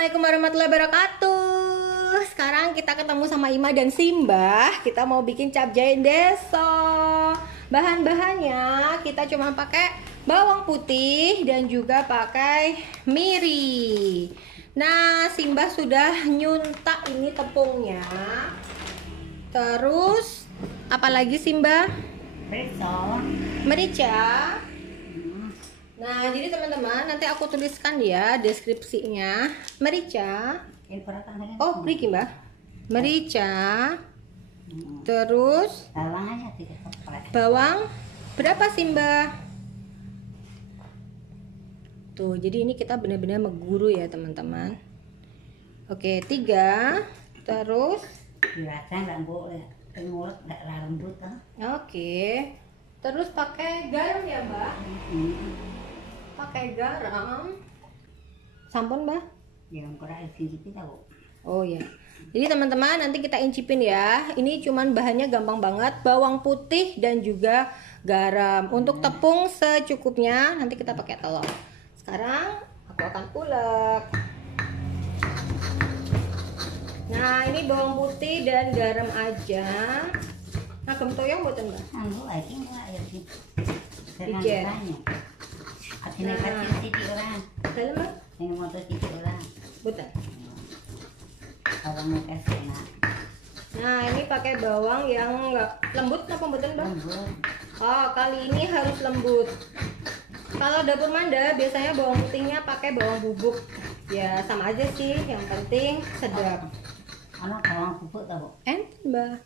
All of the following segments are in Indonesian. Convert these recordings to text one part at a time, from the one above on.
Assalamualaikum warahmatullahi wabarakatuh. Sekarang kita ketemu sama Ima dan Simbah. Kita mau bikin capcay deso. Bahan-bahannya kita cuma pakai bawang putih dan juga pakai miri. Nah, Simbah sudah nyuntak ini tepungnya. Terus apalagi Simbah? Merica. Nah, jadi teman-teman, nanti aku tuliskan ya deskripsinya. Merica. Oh, pergi Mbak. Merica. Terus bawang berapa sih Mbak? Tuh, jadi ini kita benar-benar mengguru ya teman-teman. Oke, 3. Terus oke. Terus pakai garam ya Mbak? Pakai garam. Sampun Mbak? Oh ya. Jadi teman-teman nanti kita incipin ya. Ini cuman bahannya gampang banget. Bawang putih dan juga garam. Untuk tepung secukupnya. Nanti kita pakai telur. Sekarang aku akan ulek. Nah, ini bawang putih dan garam aja. Nah, gemtoyong buatan Mbak? Nah, ini pakai bawang yang enggak lembut apa buatan Mbak? Oh, kali ini harus lembut. Kalau dapur Manda biasanya bawang putihnya pakai bawang bubuk. Ya, sama aja sih, yang penting sedap. Bawang bubuk tahu? Mbak.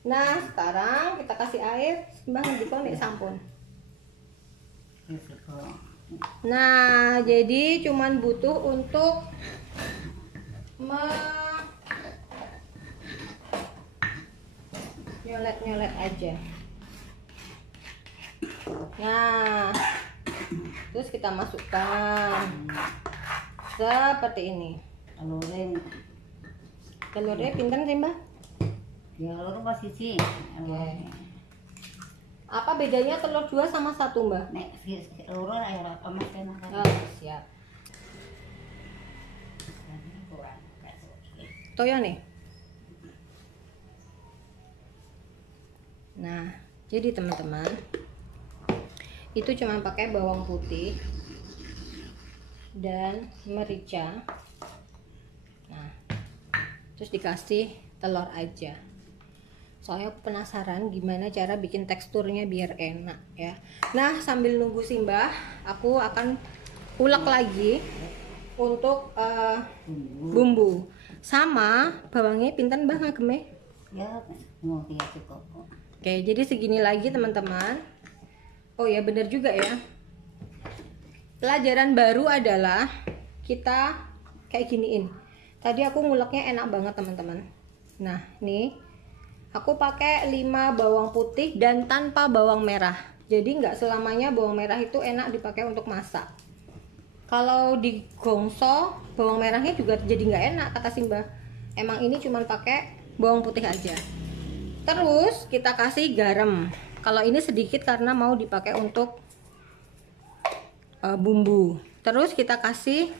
Nah, sekarang kita kasih air. Mbak ngedikon nih sampun. Nah, jadi cuman butuh untuk nyolet-nyolet aja. Nah, terus kita masukkan seperti ini. Telurnya pinten sih Mbak? Ya, telur posisi. Apa bedanya telur 2 sama 1 Mbak? Nek telur ayo apa makan. Oh, siap. Toyo nih. Nah, jadi teman-teman, itu cuma pakai bawang putih dan merica. Nah, terus dikasih telur aja. Soalnya aku penasaran gimana cara bikin teksturnya biar enak ya. Nah, sambil nunggu Simbah, aku akan ulek lagi untuk bumbu. Sama bawangnya pinten Mbah ngageme? Ya, mau cukup. Oke, jadi segini lagi teman-teman. Oh ya, bener juga ya. Pelajaran baru adalah kita kayak giniin. Tadi aku nguleknya enak banget teman-teman. Nah, nih aku pakai 5 bawang putih dan tanpa bawang merah. Jadi nggak selamanya bawang merah itu enak dipakai untuk masak. Kalau digongso bawang merahnya juga jadi nggak enak kata Simbah. Emang ini cuma pakai bawang putih aja. Terus kita kasih garam. Kalau ini sedikit karena mau dipakai untuk bumbu. Terus kita kasih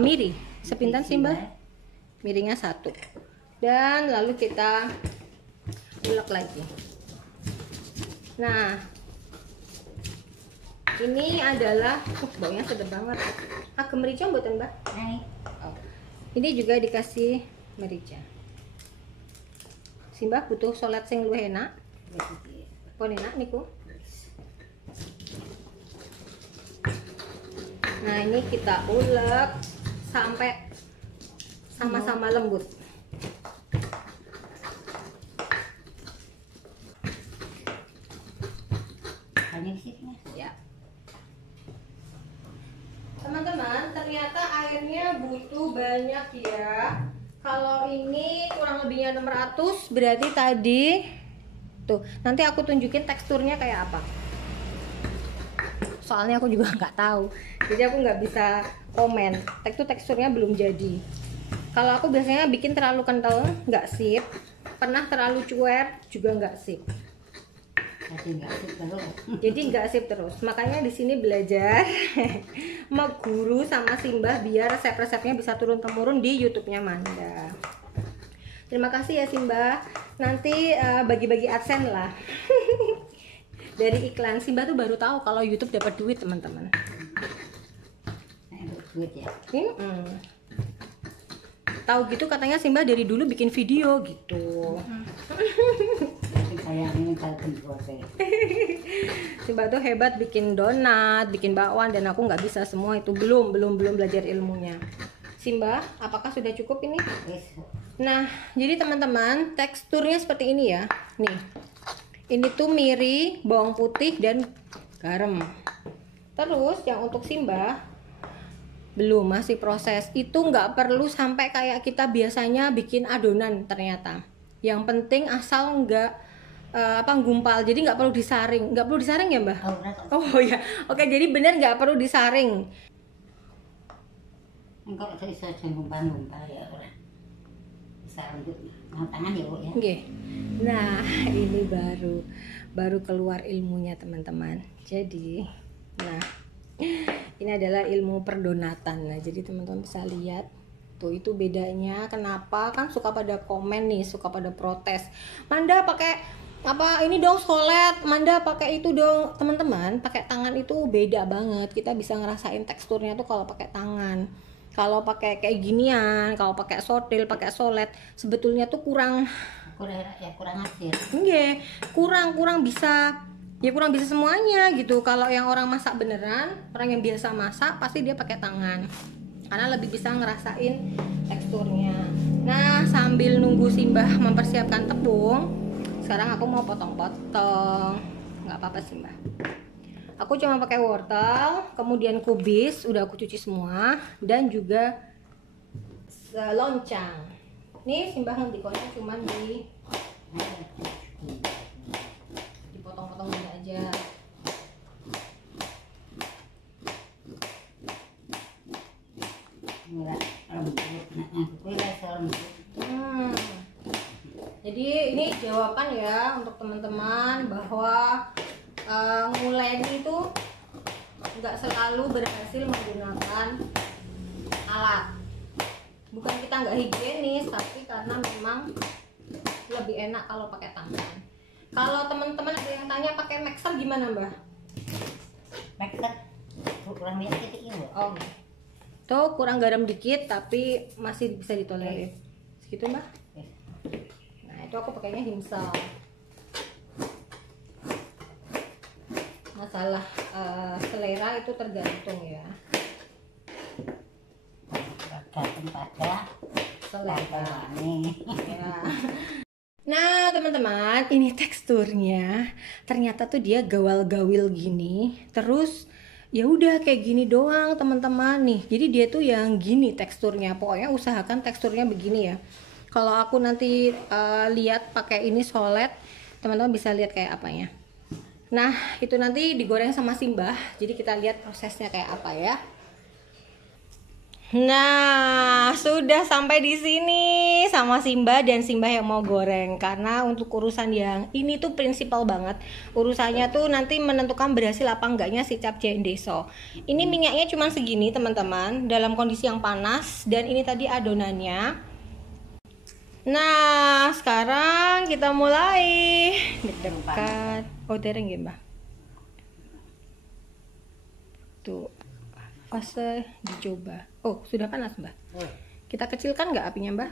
miri. Sepintan Simbah? Mirinya 1. Dan lalu kita ulek lagi. Nah, ini adalah baunya sedap banget. Merica buatan Mbak? Oh. Ini juga dikasih merica. Simbah butuh solet sing luwih enak. Pon enak niku. Nah, ini kita ulek sampai sama-sama lembut. Ya. Teman-teman, ternyata airnya butuh banyak ya. Kalau ini kurang lebihnya 600, berarti tadi tuh, nanti aku tunjukin teksturnya kayak apa. Soalnya aku juga nggak tahu. Jadi aku nggak bisa komen. Teksturnya belum jadi. Kalau aku biasanya bikin terlalu kental, nggak sip. Pernah terlalu cuer, juga nggak sip. Jadi nggak sip terus. Jadi nggak sip terus. Makanya di sini belajar sama guru sama Simbah biar resep-resepnya bisa turun temurun di YouTube-nya Manda. Terima kasih ya Simbah. Nanti bagi-bagi AdSense lah. Dari iklan. Simbah tuh baru tahu kalau YouTube dapat duit teman-teman. Nah, itu duit ya. Tahu gitu katanya Simbah dari dulu bikin video gitu. Tapi saya ini kalau penjualnya. Simbah tuh hebat bikin donat, bikin bakwan dan aku nggak bisa semua itu belum belajar ilmunya. Simbah, apakah sudah cukup ini? Wis. Nah, jadi teman-teman teksturnya seperti ini ya. Nih, ini tuh miri, bawang putih dan garam. Terus yang untuk Simbah belum, masih proses. Itu nggak perlu sampai kayak kita biasanya bikin adonan ternyata. Yang penting asal nggak gumpal, jadi nggak perlu disaring. Nggak perlu disaring ya Mbak? Oh ya, oke, jadi bener nggak perlu disaring. Engkau bisa gumpal-gumpal ya orang. Bisa untuk tangan ya Bu ya. Oke. Nah, ini baru keluar ilmunya teman-teman. Jadi, nah ini adalah ilmu perdonatan. Nah, jadi teman-teman bisa lihat tuh itu bedanya. Kenapa kan suka pada komen nih, suka pada protes. Manda pakai apa ini dong solet, Manda pakai itu dong. Teman-teman, pakai tangan itu beda banget. Kita bisa ngerasain teksturnya tuh kalau pakai tangan. Kalau pakai kayak ginian, kalau pakai sotil, pakai solet, sebetulnya tuh kurang hasil. Iya, kurang bisa. Ya kurang bisa semuanya gitu. Kalau yang orang masak beneran, orang yang biasa masak pasti dia pakai tangan. Karena lebih bisa ngerasain teksturnya. Nah, sambil nunggu Simbah mempersiapkan tepung, sekarang aku mau potong-potong. Nggak apa-apa Simbah. Aku cuma pakai wortel, kemudian kubis, udah aku cuci semua, dan juga loncang. Nih Simbah ngendikonya cuma dipotong-potong gini aja. Jadi ini jawaban ya untuk teman-teman bahwa nguleni itu nggak selalu berhasil menggunakan alat. Bukan kita nggak higienis, tapi karena memang lebih enak kalau pakai tangan. Kalau teman-teman ada yang tanya pakai mixer gimana Mbak? Mixer kurang lihat titik ini. Oh, tuh kurang garam dikit tapi masih bisa ditolerir. Segitu Mbak? Nah itu aku pakainya himsal. Masalah selera itu tergantung ya. Tergantung pada Selera. nih. Ya. Nah teman-teman, ini teksturnya ternyata tuh dia gawal-gawil gini. Terus ya udah kayak gini doang teman-teman nih. Jadi dia tuh yang gini teksturnya. Pokoknya usahakan teksturnya begini ya. Kalau aku nanti lihat pakai ini solet, teman-teman bisa lihat kayak apanya. Nah itu nanti digoreng sama Simbah. Jadi kita lihat prosesnya kayak apa ya. Nah, sudah sampai di sini sama Simbah dan Simbah yang mau goreng. Karena untuk urusan yang ini tuh prinsipal banget. Urusannya tuh nanti menentukan berhasil apa enggaknya si capcay deso. Ini minyaknya cuma segini teman-teman, dalam kondisi yang panas. Dan ini tadi adonannya. Nah, sekarang kita mulai. Dekat. Oh, dereng ya Mbak. Tuh. Fase dicoba. Oh, sudah panas Mbak. Kita kecilkan nggak apinya Mbak?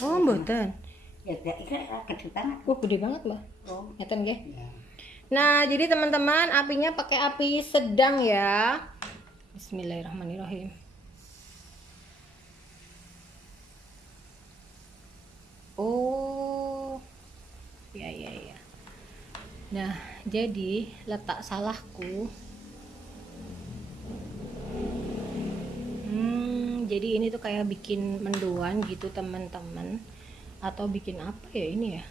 Oh, mboten. Ya, gede banget. Oh, gede banget Mbak. Oh. Ngeten nggih. Nah, jadi teman-teman apinya pakai api sedang ya. Bismillahirrahmanirrahim. Oh. Ya. Nah, jadi letak salahku. Jadi ini tuh kayak bikin mendoan gitu teman-teman, atau bikin apa ya ini ya,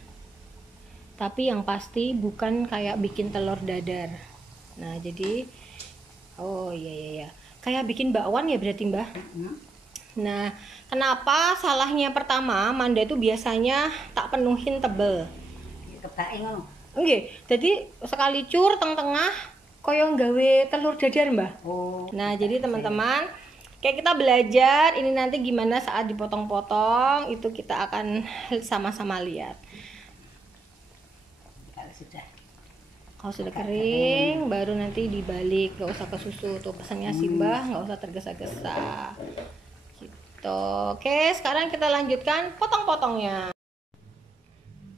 tapi yang pasti bukan kayak bikin telur dadar. Nah jadi oh iya kayak bikin bakwan ya berarti Mbak. Nah kenapa salahnya pertama Manda tuh biasanya tak penuhin tebel. Kebaik ngono. Nggih, jadi sekali cur tengah koyo gawe telur dadar, Mbah. Oh. Nah, jadi teman-teman, kayak kita belajar ini nanti gimana saat dipotong-potong, itu kita akan sama-sama lihat. Kalau sudah. Kalau sudah kering, baru nanti dibalik, nggak usah ke susu. Tuh pesannya Simbah, nggak usah tergesa-gesa. Gitu. Oke, sekarang kita lanjutkan potong-potongnya.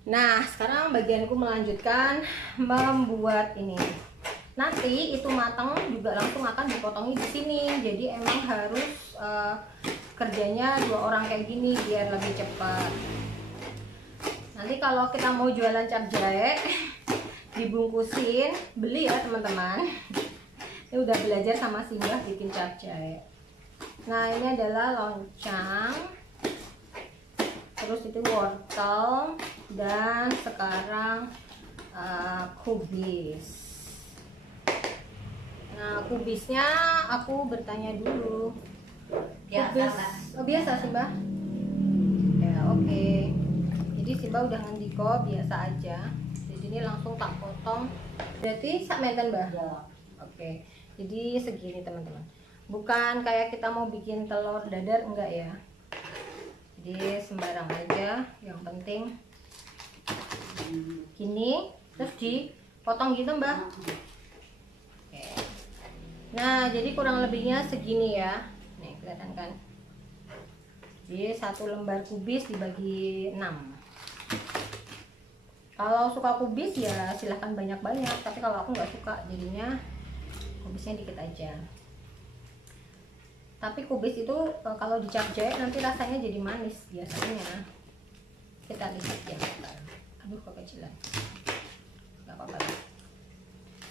Nah, sekarang bagianku melanjutkan membuat ini. Nanti itu matang juga langsung akan dipotongi di sini. Jadi emang harus kerjanya 2 orang kayak gini biar lebih cepat. Nanti kalau kita mau jualan capjae dibungkusin, beli ya teman-teman. Ini udah belajar sama Simbah bikin capjae. Nah, ini adalah loncang. Terus itu wortel dan sekarang kubis. Nah, kubisnya aku bertanya dulu. Kubis, biasa sih, Mbak. Ya, oke. Jadi Simbah udah ngendiko biasa aja. Di sini langsung tak potong. Berarti sak menten, Mbak? Ya. Oke. Jadi segini, teman-teman. Bukan kayak kita mau bikin telur dadar, enggak ya. Jadi sembarang aja, yang penting gini, terus dipotong gitu, Mbak. Oke. Nah, jadi kurang lebihnya segini ya. Nih, kelihatan kan? Jadi 1 lembar kubis dibagi 6. Kalau suka kubis ya silahkan banyak-banyak, tapi kalau aku nggak suka, jadinya kubisnya dikit aja. Tapi kubis itu kalau dicapjae nanti rasanya jadi manis biasanya. Kita lihat ya. Aduh, kekecilan. Gak apa-apa.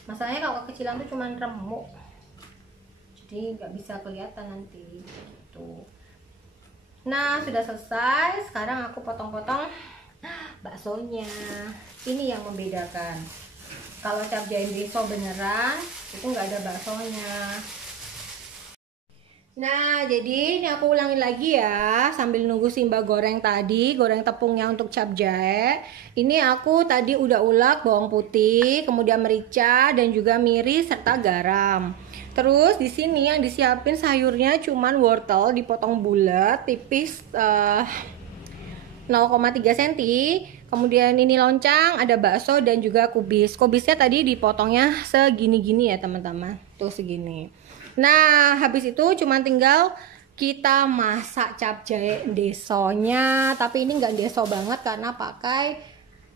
Masalahnya kalau kekecilan tuh cuman remuk, jadi nggak bisa kelihatan nanti. Gitu. Nah, sudah selesai. Sekarang aku potong-potong baksonya. Ini yang membedakan. Kalau capjae deso beneran itu nggak ada baksonya. Nah, jadi ini aku ulangin lagi ya, sambil nunggu Simbah goreng tadi, goreng tepungnya untuk capjae. Ini aku tadi udah ulek bawang putih, kemudian merica dan juga miris serta garam. Terus di sini yang disiapin sayurnya cuman wortel dipotong bulat tipis 0,3 cm. Kemudian ini loncang, ada bakso dan juga kubis. Kubisnya tadi dipotongnya segini-gini ya, teman-teman. Tuh segini. Nah, habis itu cuma tinggal kita masak capjae desonya, tapi ini nggak deso banget karena pakai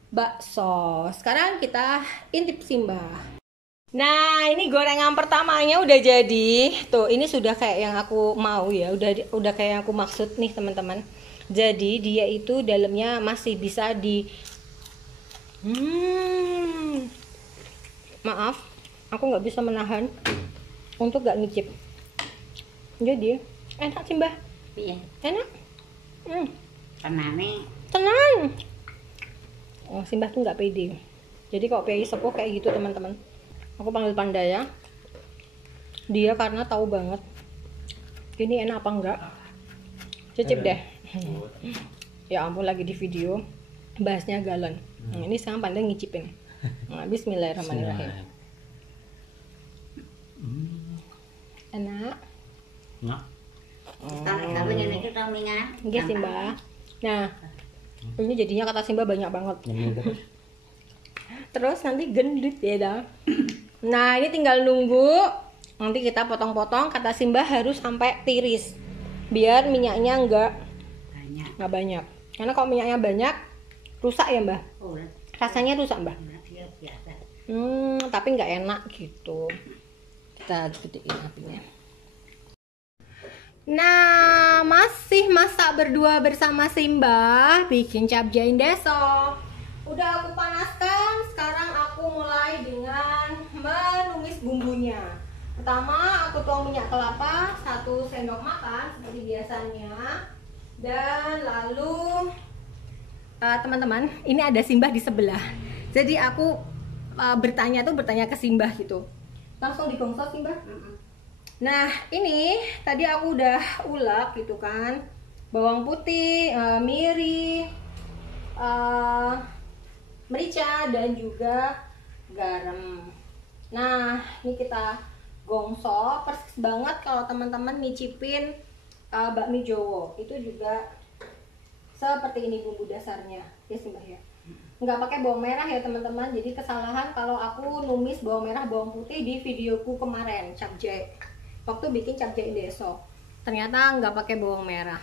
bakso. Sekarang kita intip Simbah. Nah, ini gorengan pertamanya udah jadi. Tuh, ini sudah kayak yang aku mau ya, udah kayak yang aku maksud nih, teman-teman. Jadi dia itu dalamnya masih bisa maaf, aku nggak bisa menahan untuk gak ngicip. Jadi enak sih, Mbah. Iya. Enak. Tenang. Oh, Simbah tuh nggak pede. Jadi kalau pede sepuh kayak gitu, teman-teman. Aku panggil Panda ya. Dia karena tahu banget ini enak apa enggak. Cicip deh. Ya ampun, lagi di video bahasnya galon. Nah, ini sekarang Panda ngicipin. Nah, bismillahirrahmanirrahim. Enak. Nah. Kalau ini kita mingat. Iya, Simbah. Nah, ini jadinya kata Simbah banyak banget. Terus nanti gendut ya dah. Nah, ini tinggal nunggu. Nanti kita potong-potong. Kata Simbah harus sampai tiris, biar minyaknya nggak banyak. Karena kalau minyaknya banyak rusak ya, Mbah. Rasanya rusak, Mbah. Tapi nggak enak gitu. Kita gedein apinya. Nah, masih masak berdua bersama Simbah bikin capjae deso. Udah aku panaskan, sekarang aku mulai dengan menumis bumbunya. Pertama aku tuang minyak kelapa 1 sendok makan seperti biasanya. Dan lalu teman-teman, ini ada Simbah di sebelah. Jadi aku bertanya ke Simbah gitu. Langsung digongsol, Simbah. Nah, ini tadi aku udah ulek gitu kan. Bawang putih, miri, merica dan juga garam. Nah, ini kita gongso persis banget kalau teman-teman nyicipin bakmi Jowo. Itu juga seperti ini bumbu dasarnya, ya sih Mbak ya. Nggak pakai bawang merah ya teman-teman. Jadi kesalahan kalau aku numis bawang merah bawang putih di videoku kemarin capjay, waktu bikin capjay deso, ternyata nggak pakai bawang merah.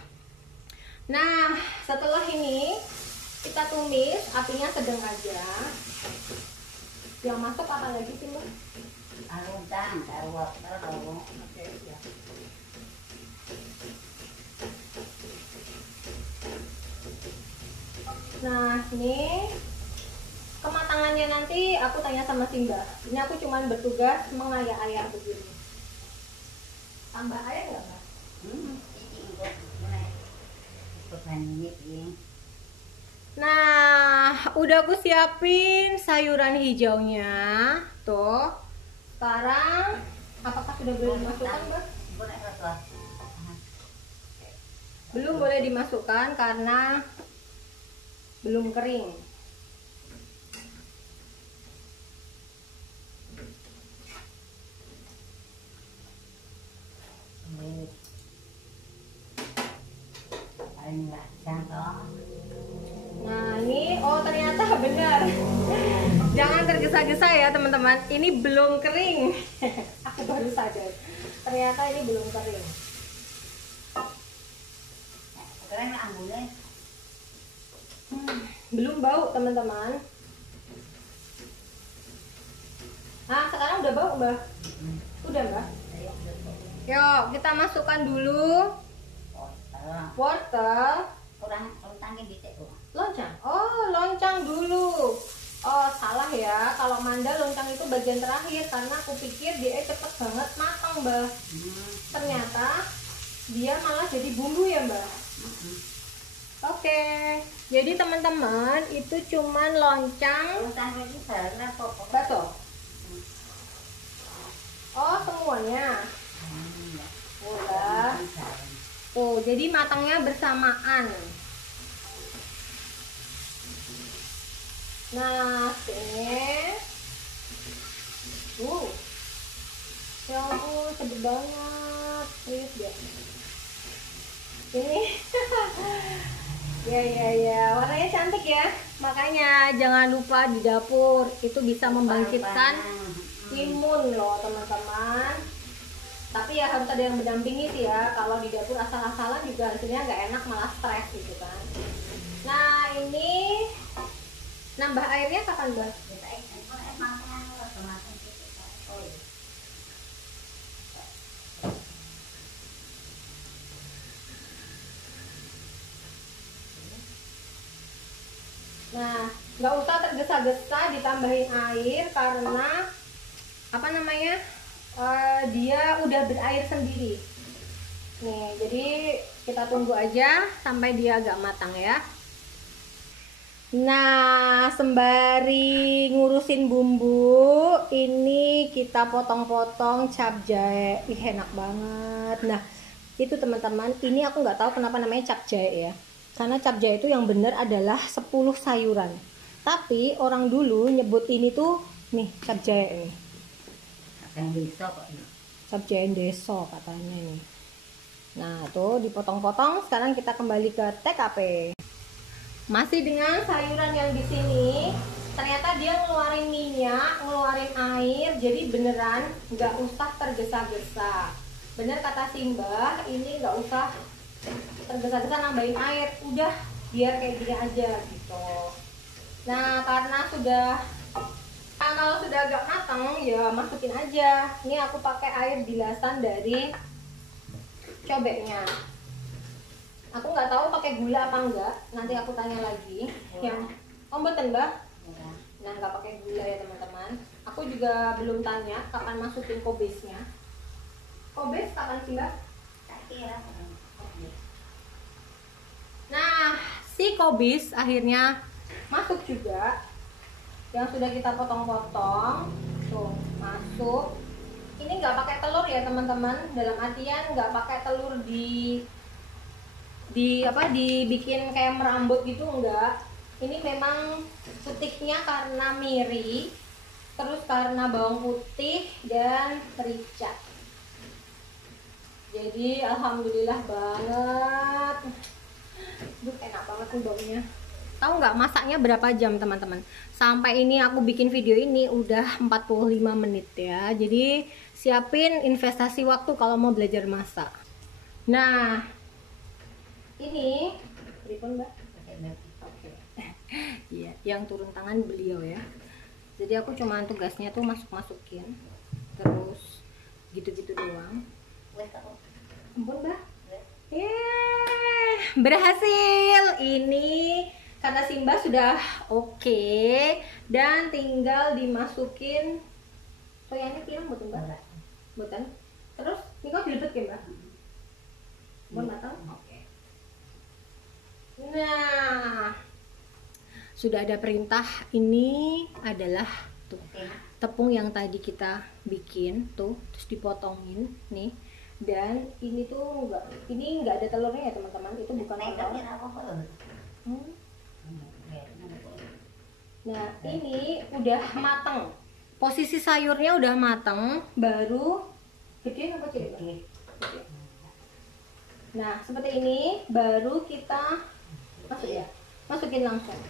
Nah, setelah ini kita tumis, apinya sedang aja. Yang masuk apa lagi sih Mbak? Alutang, wortel. Oke, ya. Nah, ini kematangannya nanti aku tanya sama si Mbak. Ini aku cuman bertugas mengayak-ayak begini. Tambah air nggak Mbak? Nah, udah aku siapin sayuran hijaunya. Tuh. Sekarang apakah sudah boleh dimasukkan, Mbak? Belum boleh dimasukkan karena belum kering. Nah, ini oh ternyata benar. Jangan tergesa-gesa ya, teman-teman. Ini belum kering. Aku baru sadar. Ternyata ini belum kering. Belum bau, teman-teman. Nah, sekarang udah bau, Mbak? Udah, Mbak? Yuk, kita masukkan dulu wortel. Loncang. Oh, loncang dulu. Oh, salah ya. Kalau manda loncang itu bagian terakhir karena aku pikir dia cepet banget matang, Mbak. Ternyata dia malah jadi bumbu ya, Mbak. Oke. Jadi teman-teman, itu cuman loncang bakso. Oh, semuanya. Udah. Tuh, jadi matangnya bersamaan. Nah, ini. Ya ampun, sedih banget. Serius deh. Ini. Ya, warnanya cantik ya. Makanya jangan lupa di dapur. Itu bisa membangkitkan imun loh, teman-teman. Tapi ya harus ada yang mendampingi sih ya. Kalau di dapur asal-asalan juga hasilnya nggak enak, malah stres gitu kan. Nah, ini nambah airnya kapan, Mbak? Nah, nggak usah tergesa-gesa ditambahin air karena apa namanya? Dia udah berair sendiri. Nih, jadi kita tunggu aja sampai dia agak matang ya. Nah, sembari ngurusin bumbu, ini kita potong-potong capjay. Ih, enak banget. Nah, itu teman-teman, ini aku nggak tahu kenapa namanya capjay ya. Karena capjay itu yang benar adalah 10 sayuran. Tapi orang dulu nyebut ini tuh nih capjay ini. Capjay deso katanya nih. Nah, tuh dipotong-potong. Sekarang kita kembali ke TKP. Masih dengan sayuran yang di sini. Ternyata dia ngeluarin minyak, ngeluarin air. Jadi beneran nggak usah tergesa-gesa. Bener kata si Mbak, ini nggak usah tergesa-gesa nambahin air. Udah biar kayak gini aja gitu. Nah, karena kalau sudah agak matang ya masukin aja. Ini aku pakai air bilasan dari cobeknya. Aku nggak tahu pakai gula apa enggak. Nanti aku tanya lagi. Yang ombetan Mbak. Nah, nggak pakai gula ya teman-teman. Aku juga belum tanya kapan masukin kobesnya. Kobes kapan sih Mbak? Nah, si kobis akhirnya masuk juga. Yang sudah kita potong-potong, tuh masuk. Ini nggak pakai telur ya teman-teman. Dalam artian nggak pakai telur dibikin kayak merambut gitu, enggak. Ini memang putihnya karena miri, terus karena bawang putih dan merica. Jadi alhamdulillah banget. Duh, enak banget nih baunya. Tahu nggak masaknya berapa jam teman-teman? Sampai ini aku bikin video ini udah 45 menit ya. Jadi siapin investasi waktu kalau mau belajar masak. Nah, ini pripun Mbak? Oke. Iya, yang turun tangan beliau ya. Jadi aku cuma tugasnya tuh masuk-masukin. Terus gitu-gitu doang. Ampun Mbak. Berhasil. Ini karena Simba sudah oke, dan tinggal dimasukin toyanya pirang betul Mbak? Betul. Terus ini kok dilebet ya Mbak? Mau matang? Oke. Nah, sudah ada perintah. Ini adalah tuh tepung yang tadi kita bikin tuh, terus dipotongin nih. Dan ini tuh enggak ada telurnya ya teman-teman, itu bukan telur. Nah, ini udah mateng. Posisi sayurnya udah mateng, baru gede apa cilik? Nah, seperti ini baru kita masukin langsung.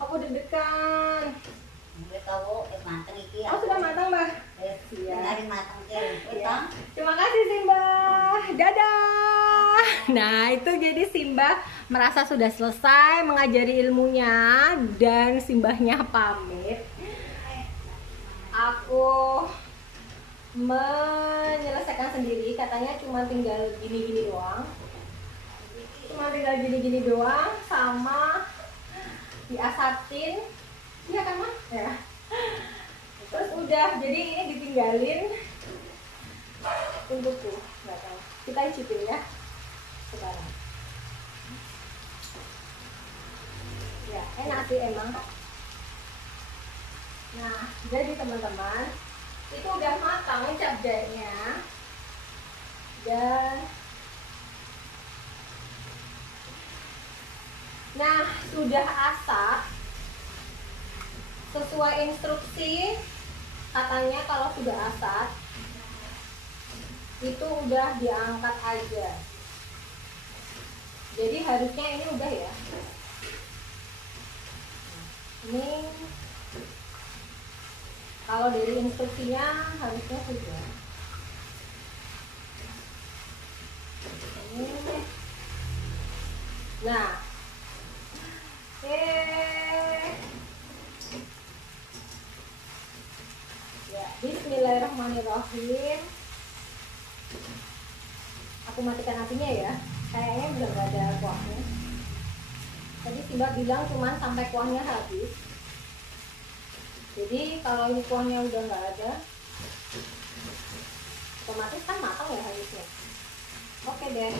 Aku deg-degan. Oh, sudah matang, Mbak. Terima kasih Simba. Dadah. Nah, itu jadi Simba merasa sudah selesai mengajari ilmunya dan Simbahnya pamit. Aku menyelesaikan sendiri, katanya cuma tinggal gini-gini doang. Sama diasatin. Iya kan Mas? Ya. Terus udah, jadi ini ditinggalin untuk tuh, nggak tahu. Kita icipin ya sekarang. Ya, enak sih emang. Nah, jadi teman-teman, itu udah matang capcaynya. Dan nah, sudah asap. Sesuai instruksi katanya kalau sudah asap itu udah diangkat aja. Jadi harusnya ini udah ya. Ini kalau dari instruksinya harusnya sudah. Ini. Nah, ya, bismillahirrahmanirrahim. Aku matikan apinya ya. Kayaknya udah gak ada kuahnya. Tadi Simba bilang cuman sampai kuahnya habis. Jadi kalau ini kuahnya udah nggak ada, otomatis kan matang ya harusnya. Oke deh.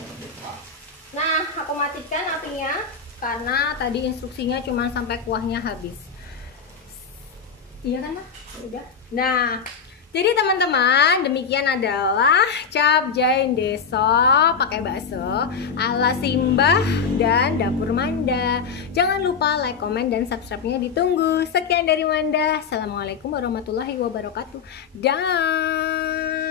Nah, aku matikan apinya karena tadi instruksinya cuma sampai kuahnya habis. Iya kan, Nah? Udah. Nah, jadi teman-teman, demikian adalah capcay deso pakai bakso ala Simbah dan Dapur Manda. Jangan lupa like, komen, dan subscribe-nya ditunggu. Sekian dari Manda. Assalamualaikum warahmatullahi wabarakatuh. Dan